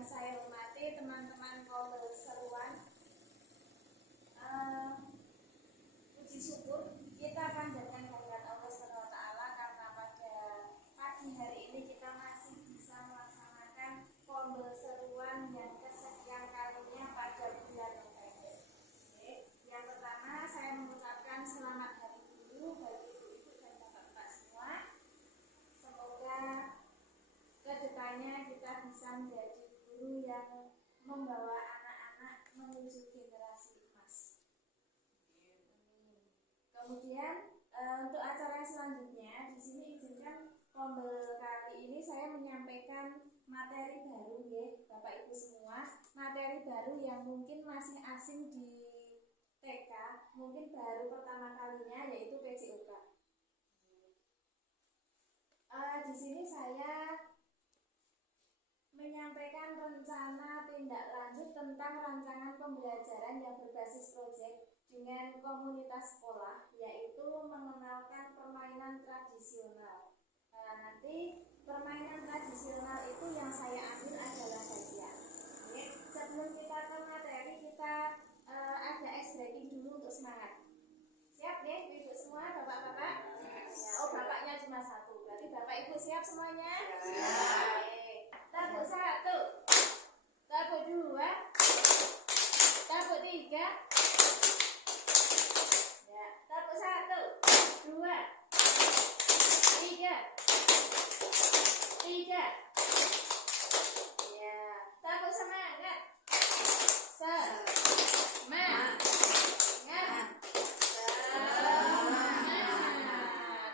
yang saya hormati teman-teman Kombel Seruan, puji syukur kita panjatkan kehadirat Allah SWT karena pada pagi hari ini kita masih bisa melaksanakan Kombel Seruan yang kesekian kalinya pada bulan November. Yang pertama saya mengucapkan selamat hari guru bagi ibu-ibu dan bapak-bapak semua. Semoga kedepannya kita bisa menjadi guru yang membawa anak-anak menuju generasi emas. Kemudian untuk acara selanjutnya, di sini izinkan Kombel kali ini saya menyampaikan materi baru ya, Bapak Ibu semua. Materi baru yang mungkin masih asing di TK, mungkin baru pertama kalinya, yaitu PJOK. Di sini saya menyampaikan rencana tindak lanjut tentang rancangan pembelajaran yang berbasis proyek dengan komunitas sekolah, yaitu mengenalkan permainan tradisional. Nanti permainan tradisional itu yang saya ambil adalah bagian. Sebelum kita ke materi, kita ada ice breaking dulu untuk semangat. Siap ya, ibu semua, bapak-bapak? Ya, oh, bapaknya cuma satu, berarti bapak ibu siap semuanya? Siap. Tabuk 1, tabuk 2, tabuk 3. Ya, tabuk 1, 2, 3, 3. Ya, tabuk semangat. Semangat.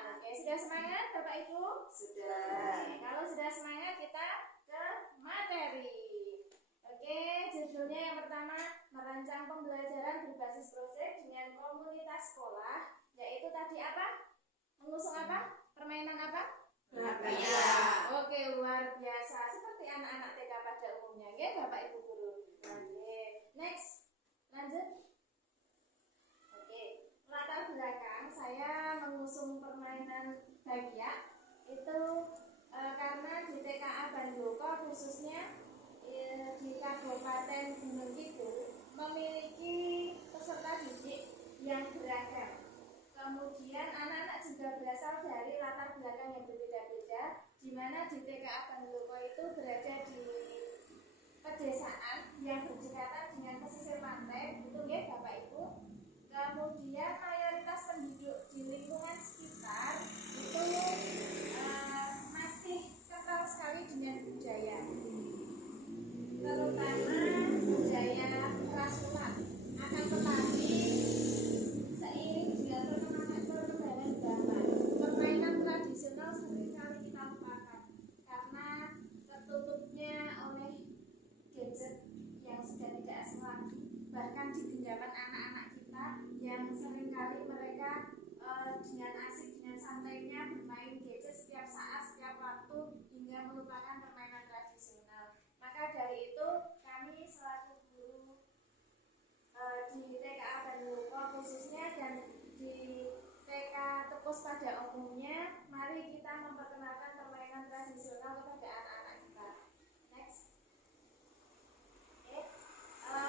Oke, sudah semangat Bapak Ibu? Sudah. Oke, kalau sudah semangat kita ke materi. Oke, judulnya yang pertama, merancang pembelajaran berbasis proyek dengan komunitas sekolah, yaitu tadi apa? Mengusung apa? Permainan apa? Prakarya. Oke, luar biasa. Seperti anak-anak TK pada umumnya, ya Bapak Ibu guru. Oke, next, lanjut. Oke, latar belakang saya mengusung permainan bagia itu karena di TKA Bandoko khususnya di Kabupaten Gunung Kidul memiliki peserta didik yang beragam. Kemudian anak-anak juga berasal dari latar belakang yang berbeda-beda, di mana di TKA Bandoko itu berada di pedesaan yang berdekatan dengan pesisir pantai, betul ya Bapak Ibu? Kemudian mayoritas penduduk di lingkungan sekitar itu masih kental sekali dengan budaya, terutama budaya kerasulan. Akan tetapi seiring dengan perkembangan zaman, permainan tradisional seringkali kita lupakan karena tertutupnya oleh gadget yang sudah tidak asing lagi, bahkan di genggaman anak-anak kita yang seringkali mereka dengan asik, dengan santainya bermain gadget setiap saat, setiap waktu, hingga melupakan permainan tradisional. Maka dari itu kami selaku guru di TKA Bandoko khususnya dan di TK Tepus pada umumnya, mari kita memperkenalkan permainan tradisional kepada anak-anak kita. Next.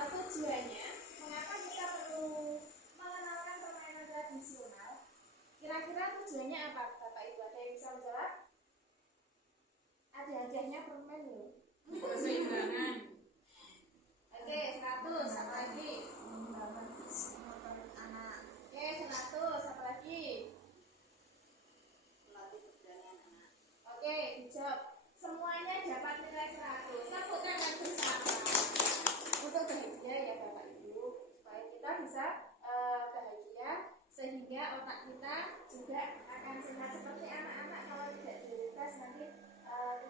Tujuannya, mengapa kita perlu mengenalkan permainan tradisional? Kira-kira tujuannya apa, Bapak Ibu? Ada yang bisa menjawab? Ada hadiahnya permen loh. Keseimbangan. Oke, 100, apa lagi? Anak. Oke, 100, apa lagi? Melatih keberanian anak. Oke, dijawab. Semuanya dapat nilai 100. Tepuk tangan bersama. Untuk bahagia ya Bapak Ibu, supaya kita bisa bahagia, sehingga otak kita juga akan sehat seperti anak-anak. Kalau tidak dilepas nanti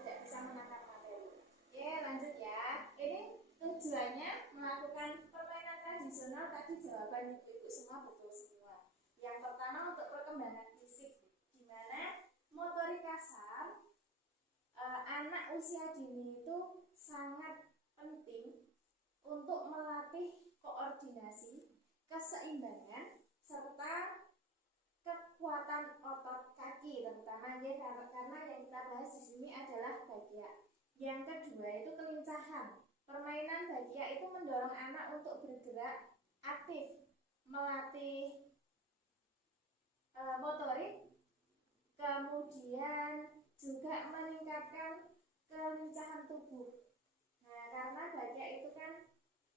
tidak bisa menangkap materi. Oke, lanjut ya. Ini tujuannya melakukan permainan tradisional. Tadi jawaban ibu-ibu semua betul semua. Yang pertama untuk perkembangan fisik, di mana motorik kasar anak usia dini itu sangat penting untuk melatih koordinasi, keseimbangan, serta kekuatan otot kaki, terutama ya, karena yang kita bahas di sini adalah bagia. Yang kedua itu kelincahan. Permainan bakia itu mendorong anak untuk bergerak aktif, melatih motorik, kemudian juga meningkatkan kelincahan tubuh. Nah, karena bakia itu kan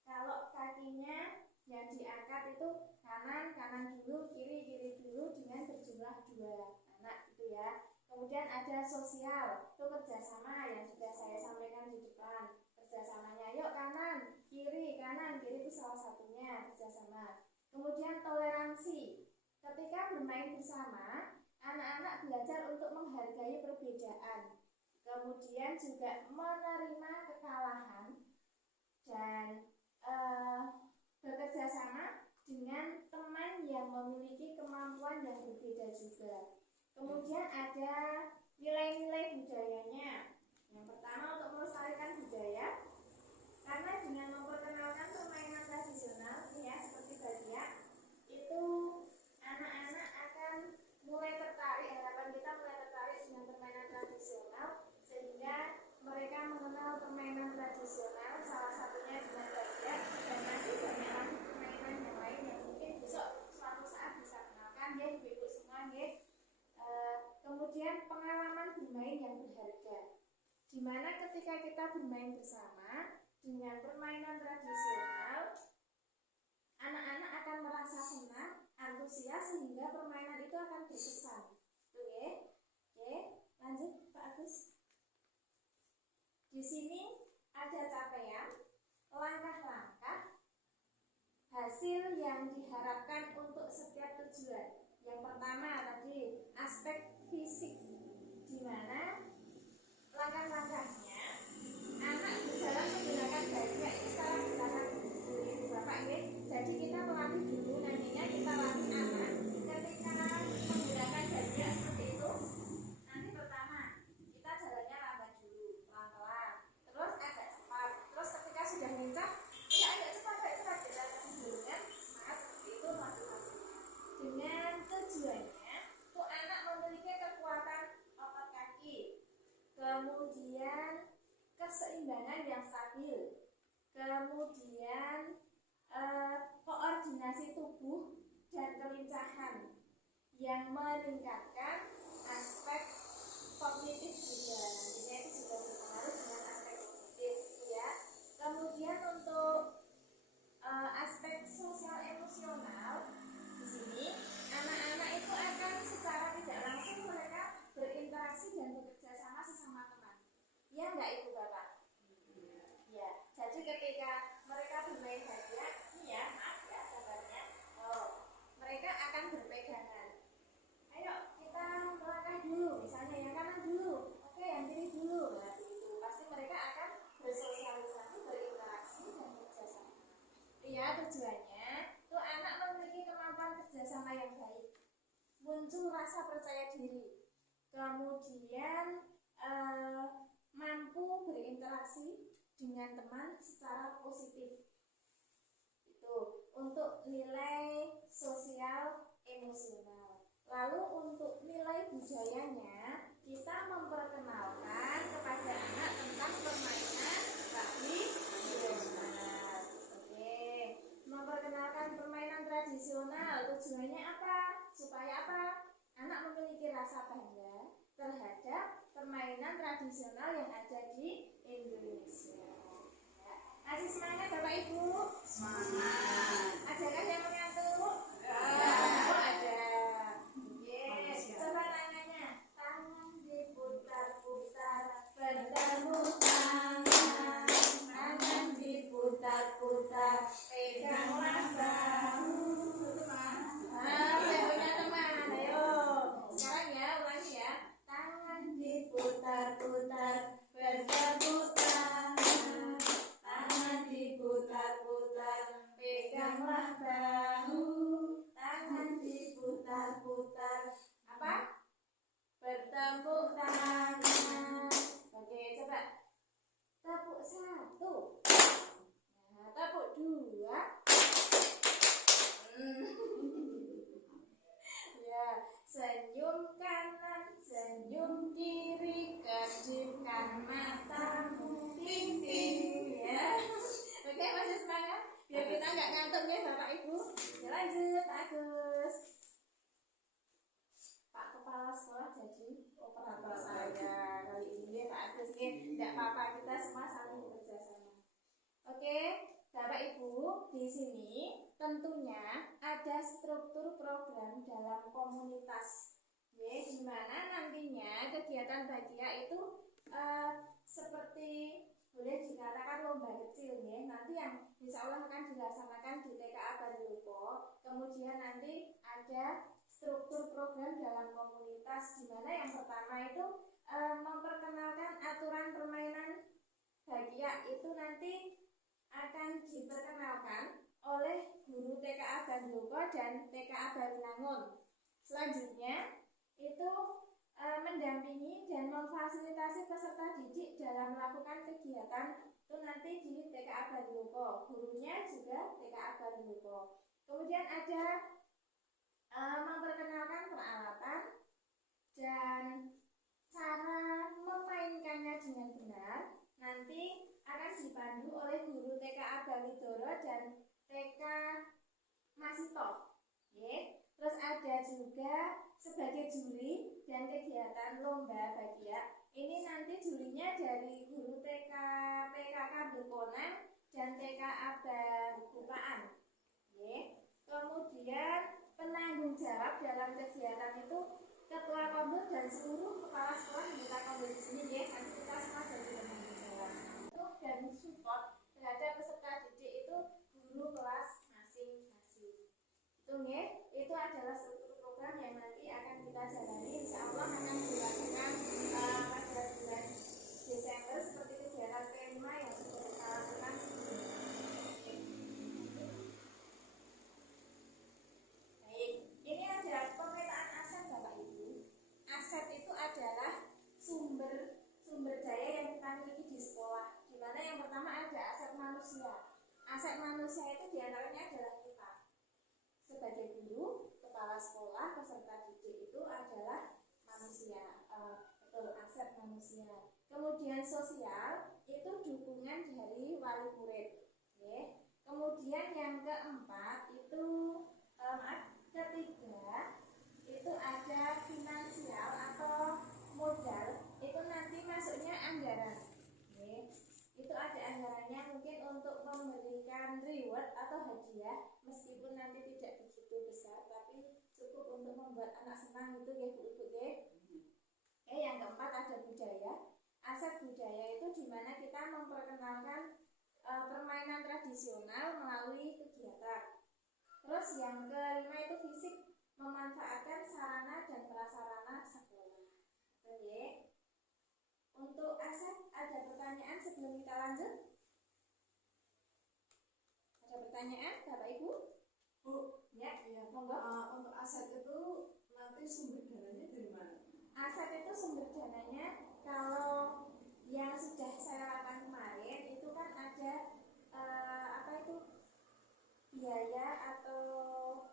kalau kakinya yang diangkat itu kanan dulu, kiri dulu dengan berjumlah 2 anak gitu ya. Kemudian ada sosial, itu kerjasama yang sudah saya sampaikan di depan. Kerjasamanya, yuk kanan, kiri itu salah satunya kerjasama. Kemudian toleransi, ketika bermain bersama, anak-anak belajar untuk menghargai perbedaan. Kemudian juga menerima kekalahan dan bekerja sama dengan teman yang memiliki kemampuan yang berbeda juga. Kemudian ada nilai-nilai budayanya. Yang pertama untuk melestarikan budaya, karena dengan memperkenalkan permainan tradisional ya seperti bakia, itu anak-anak akan mulai tertarik, harapan kita mulai tertarik dengan permainan tradisional, sehingga mereka mengenal permainan tradisional, salah satunya dengan bakia, dan masih banyak lagi permainan yang lain yang mungkin besok suatu saat bisa kenalkan ya ibu-ibu semua ya. Kemudian pengalaman bermain yang berharga, dimana ketika kita bermain bersama dengan permainan tradisional, anak-anak akan merasa senang, antusias, sehingga permainan itu akan berkesan. Oke, lanjut Pak Agus. Di sini ada capaian, langkah-langkah, hasil yang diharapkan untuk setiap tujuan. Yang pertama tadi aspek fisik, di mana langkah-langkahnya anak berjalan menggunakan bakia itu secara bertahap dulu Bapak ya. Jadi kita melatih dulu, nantinya kita latih anak ketika menggunakan bakia seperti itu. Nanti pertama kita jalannya lambat dulu, pelan-pelan, terus agak cepat, terus ketika sudah lincah ya agak cepat kita latih dulu kan, semangat seperti itu motivasi. Dengan tujuannya tuh anak memiliki kekuatan otot kaki, kemudian keseimbangan yang stabil, kemudian koordinasi tubuh dan kelincahan yang meningkatkan aspek kognitif juga. Nantinya itu juga berpengaruh dengan aspek kognitif ya. Kemudian untuk aspek sosial emosional, di sini anak-anak itu akan secara tidak langsung mereka berinteraksi dan bekerja sama sesama teman. Ya enggak Ibu Bapak? Ya, jadi ketika mereka bermain bakia, ini ya, maaf ya gambarnya. Mereka akan berpegangan. Ayo kita melangkah dulu, misalnya yang kanan dulu, oke yang kiri dulu. Nah, itu pasti mereka akan bersosialisasi, berinteraksi dan bekerja sama. Ya, tujuannya tuh anak memiliki kemampuan kerjasama yang baik, muncul rasa percaya diri, kemudian mampu berinteraksi dengan teman secara positif. Itu untuk nilai sosial emosional. Lalu untuk nilai budayanya, kita memperkenalkan kepada anak tentang permainan tradisional. Oke, memperkenalkan permainan tradisional tujuannya apa? Supaya apa? Anak memiliki rasa bangga terhadap permainan tradisional yang ada di Indonesia. Ya. Kasih semangat Bapak Ibu. Semangat. Adakah yang mengantuk? Ya. Oh, ada. Yes. Coba tangannya. Tangan diputar-putar, bertepuk tangan. Tangan diputar-putar, peganglah bahu. Punya teman. Ayo. Sekarang ya, ulangi ya. Tangan diputar-putar, bertepuk tangan. Tangan diputar-putar, peganglah bahu. Tangan diputar-putar. Apa? Bertepuk tangan. Oke, coba. Tepuk 1. Nah, tepuk 2. Ya, senyum kanan, senyum kiri, kedipkan mata. ting ting ya. Oke, masih semangat? Biar kita nggak ngantuk nih Bapak Ibu. Ya lanjut, Pak Agus. Pak Kepala Sekolah jadi operator saya kali ini Pak Agus ini. Tidak apa-apa, kita semua saling bekerja sama. Oke, Bapak Ibu, di sini tentunya ada struktur program dalam komunitas. Ya, di mana nantinya kegiatan bahagia itu seperti boleh dikatakan lomba kecil ya. Nanti yang insya Allah akan dilaksanakan di TKA Bandilupo. Kemudian nanti ada struktur program dalam komunitas, di mana yang pertama itu memperkenalkan aturan permainan bahagia. Itu nanti akan diperkenalkan oleh guru TKA Bandilupo dan TKA Barinangun. Selanjutnya itu mendampingi dan memfasilitasi peserta didik dalam melakukan kegiatan itu nanti di TKA Bandilupo. Gurunya juga TKA Bandilupo. Kemudian ada memperkenalkan peralatan dan cara memainkannya dengan benar. Nanti akan dipandu oleh guru TKA Balidoro dan TK Masito. Terus ada juga sebagai juri dan kegiatan lomba bahagia. Ini nanti jurinya dari guru TK PKK Beponang dan TKA Bupaan. Kemudian penanggung jawab dalam kegiatan itu ketua komdut dan seluruh kepala sekolah yang kita komdut di sini ya. Nanti kita semua jadi penanggung jawab. Dan support terhadap peserta didik itu guru kelas masing-masing. Itu adalah struktur program yang nanti akan kita jalani. Insya Allah akan dilakukan pada bulan Desember seperti kegiatan P5 yang sudah kita lakukan sebelumnya. Baik, ini ada pemetaan aset Bapak Ibu. Aset itu adalah sumber daya yang kita miliki di sekolah. Di mana yang pertama ada aset manusia. Aset manusia itu diantaranya adalah kita sebagai guru, kepala sekolah, peserta didik itu adalah manusia, betul, aset manusia. Kemudian sosial itu dukungan dari wali murid. Kemudian yang keempat itu ketiga itu ada finansial atau modal. Itu nanti masuknya anggaran. Itu ada anggarannya mungkin untuk memberikan reward atau hadiah, meskipun nanti tidak begitu besar, tapi cukup untuk membuat anak senang itu ya Bu Ibu ya. Yang keempat ada budaya. Aset budaya itu dimana kita memperkenalkan permainan tradisional melalui kegiatan. Terus yang kelima itu fisik, memanfaatkan sarana dan prasarana sekolah. Untuk aset ada pertanyaan sebelum kita lanjut? Ada pertanyaan Bapak Ibu? Bu, Ya, monggo. untuk aset itu nanti sumber dananya dari mana? Aset itu sumber dananya kalau yang sudah saya lakukan kemarin itu kan ada biaya atau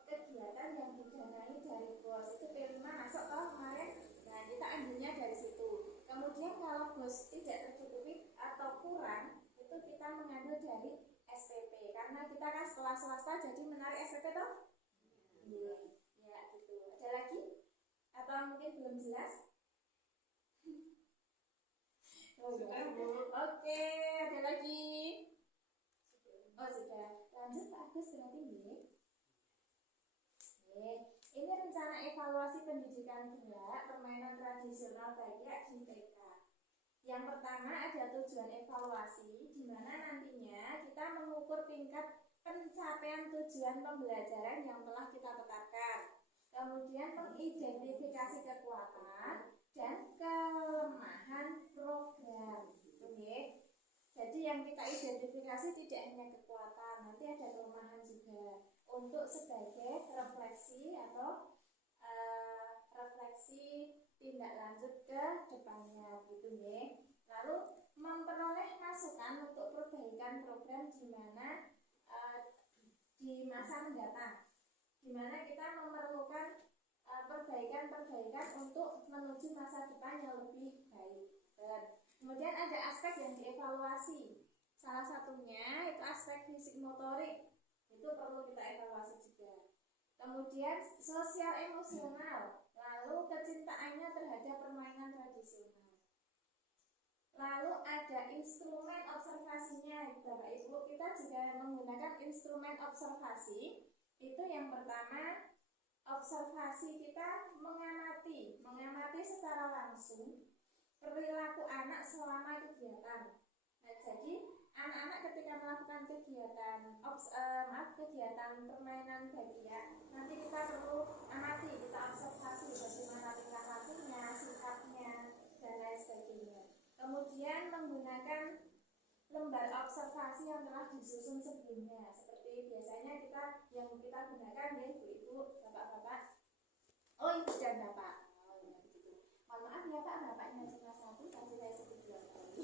kegiatan yang didanai dari bos. Itu P5 masuk toh kemarin. Nah, kita ambilnya dari situ. Kemudian kalau bos tidak tercukupi atau kurang, itu kita mengambil dari SPP. Karena kita kan sekolah swasta jadi menarik SPP toh? Iya, ya gitu. Ada lagi? Atau mungkin belum jelas? Oke, ada lagi? Oh sudah. Lanjut Pak Agus berarti ini. Ini rencana evaluasi pendidikan gerak permainan tradisional bahagia di TK. Yang pertama ada tujuan evaluasi, di mana nantinya kita mengukur tingkat pencapaian tujuan pembelajaran yang telah kita tetapkan. Kemudian mengidentifikasi kekuatan dan kelemahan program. Jadi yang kita identifikasi tidak hanya kekuatan, nanti ada kelemahan juga untuk sebagai refleksi atau refleksi tindak lanjut ke depannya gitu ya. Lalu memperoleh masukan untuk perbaikan program di mana di masa mendatang, di mana kita memerlukan perbaikan untuk menuju masa depan yang lebih baik. Kemudian ada aspek yang dievaluasi evaluasi. Salah satunya itu aspek fisik motorik, itu perlu kita evaluasi juga. Kemudian sosial emosional, lalu kecintaannya terhadap permainan tradisional. Lalu ada instrumen observasinya, Bapak Ibu. Kita juga menggunakan instrumen observasi. Itu yang pertama, observasi kita mengamati secara langsung perilaku anak selama kegiatan. Nah, jadi anak-anak ketika melakukan kegiatan permainan bagian, nanti kita perlu amati, kita observasi bagaimana tingkah lakunya, sikapnya, dan lain sebagainya. Kemudian menggunakan lembar observasi yang telah disusun sebelumnya, seperti biasanya yang kita gunakan ya ibu-ibu, bapak-bapak. Oh, ibu dan bapak. Oh, ya begitu. Mohon maaf ya Pak, bapaknya cuma satu, tapi saya sebut dua kali.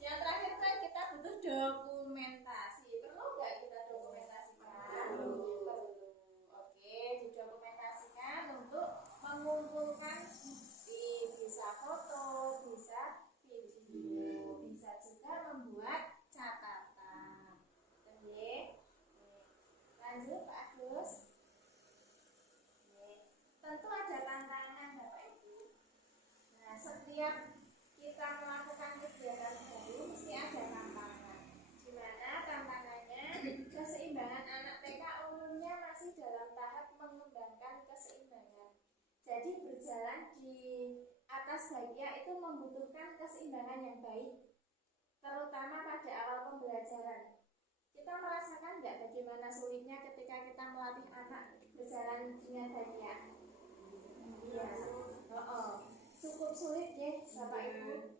Yang terakhir kan kita butuh dokumentasi. Perlu nggak kita dokumentasikan? Perlu. Oke, didokumentasikan untuk mengumpulkan bisa foto, bisa video, bisa juga membuat catatan. Oke. Lanjut Pak Agus. Tentu ada tantangan Bapak Ibu. Nah, setiap kita melakukan kegiatan baru mesti ada tantangan. Di mana tantangannya keseimbangan anak TK umumnya masih dalam tahap mengembangkan keseimbangan. Jadi berjalan di atas bagia itu membutuhkan keseimbangan yang baik, terutama pada awal pembelajaran. Kita merasakan nggak bagaimana sulitnya ketika kita melatih anak berjalan dengan bagia? Iya, cukup sulit ya Bapak Ibu.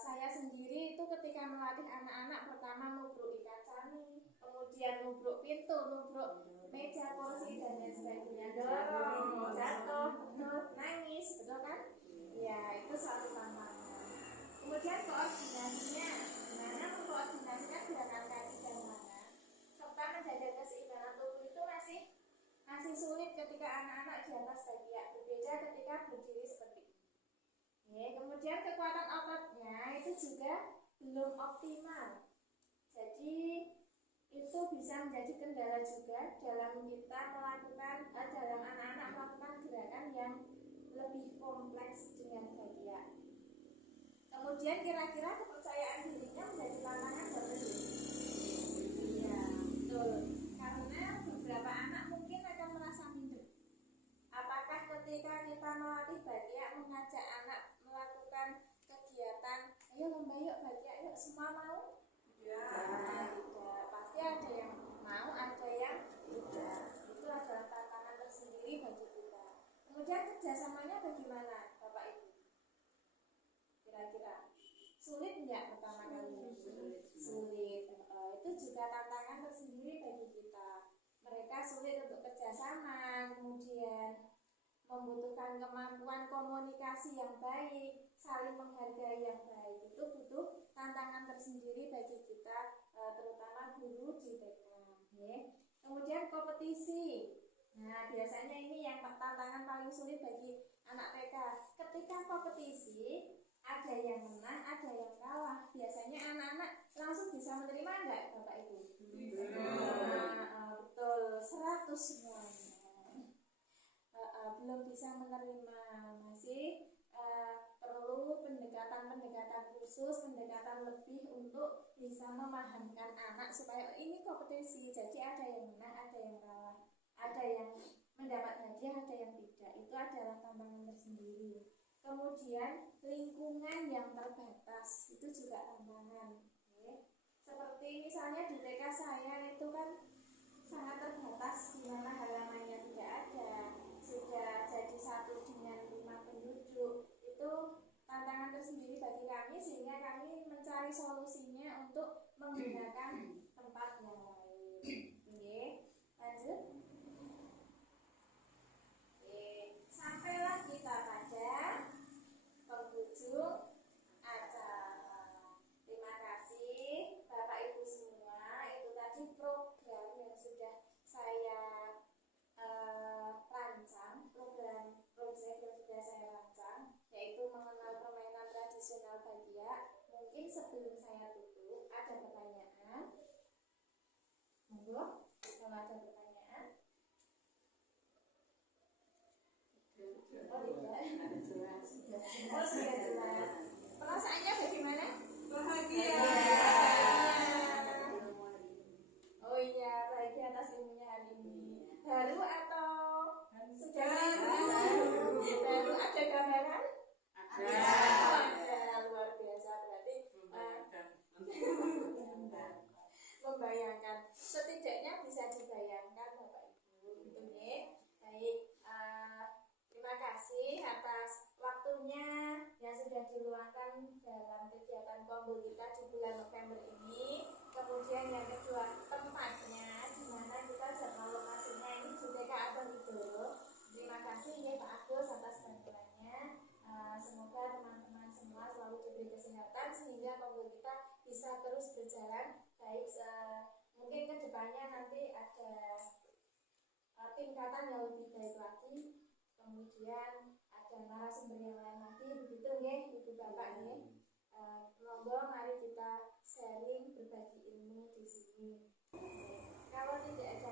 Saya sendiri itu ketika melatih anak-anak pertama nubruk ikan cani, kemudian nubruk pintu, nubruk meja, kursi dan lain sebagainya, dorong, jatuh, betul, nangis, betul kan? Ya, itu suatu tantangan. Kemudian koordinasinya, gimana mengkoordinasikan gerakan kaki dan tangan serta menjaga keseimbangan tubuh itu masih sulit ketika anak-anak di atas bagia, berbeda ketika berdiri seperti ini. Kemudian kekuatan ototnya itu juga belum optimal. Jadi itu bisa menjadi kendala juga dalam kita dalam anak-anak melakukan gerakan yang lebih kompleks dengan bagia. Kemudian kira-kira kepercayaan dirinya menjadi tantangan bagi iya, betul. Karena beberapa anak mungkin akan merasa minder. Apakah ketika kita melatih bagia, mengajak anak melakukan kegiatan, ayo lomba yuk bagia, yuk semua mau? Ya. Tidak. Pasti ada yang mau, ada yang tidak. Itu adalah tantangan tersendiri bagi kita. Kemudian kerjasamanya bagaimana, Bapak Ibu? Kira-kira sulit nggak pertama kali? Sulit. Itu juga tantangan tersendiri bagi kita. Mereka sulit untuk kerjasama, kemudian membutuhkan kemampuan komunikasi yang baik, saling menghargai yang baik. Itu butuh tantangan tersendiri bagi kita, terutama guru di TK. Kemudian kompetisi. Nah, biasanya ini yang tantangan paling sulit bagi anak TK. Ketika kompetisi, ada yang menang, ada yang kalah. Biasanya anak-anak langsung bisa menerima enggak, Bapak Ibu? Betul, 100 semuanya. Belum bisa menerima, masih perlu pendekatan khusus, pendekatan lebih untuk bisa memahamkan anak supaya ini kompetisi. Jadi ada yang menang, ada yang kalah, ada yang mendapat hadiah, ada yang tidak. Itu adalah tantangan tersendiri. Kemudian lingkungan yang terbatas itu juga tantangan. Seperti misalnya di TK saya itu kan sangat terbatas, di mana halamannya tidak ada, sudah jadi satu dengan 5 penduduk. Itu tantangan tersendiri bagi kami, sehingga kami mencari solusinya untuk menggunakan tempat yang lain. Lanjut. Sampailah kita pada penghujung acara. Terima kasih Bapak Ibu semua. Itu tadi program yang sudah saya rancang, program proyek yang sudah saya rancang, yaitu mengenal permainan tradisional monggo kalau ada pertanyaan. Oh tidak, oh sudah jelas. Perasaannya bagaimana? Bahagia. Oh iya, bahagia atas ilmunya hari ini. Baru atau sudah baru ada gambaran? Ada, luar biasa berarti membayangkan. Setidaknya bisa dibayangkan Bapak Ibu, gitu ya. Baik, terima kasih atas waktunya yang sudah diluangkan dalam kegiatan Kombul kita di bulan November ini. Kemudian yang kedua, tempatnya di mana kita jadwal lokasinya ini di TK Abang Widoro. Terima kasih ya Pak Agus atas bantuannya. Semoga teman-teman semua selalu diberi kesehatan sehingga Kombul kita bisa terus berjalan baik. Mungkin kedepannya nanti ada tingkatan yang lebih baik lagi. Kemudian ada narasumber yang lain lagi, begitu nggih Ibu Bapak nggih. Monggo mari kita sharing berbagi ilmu di sini. Kalau tidak ada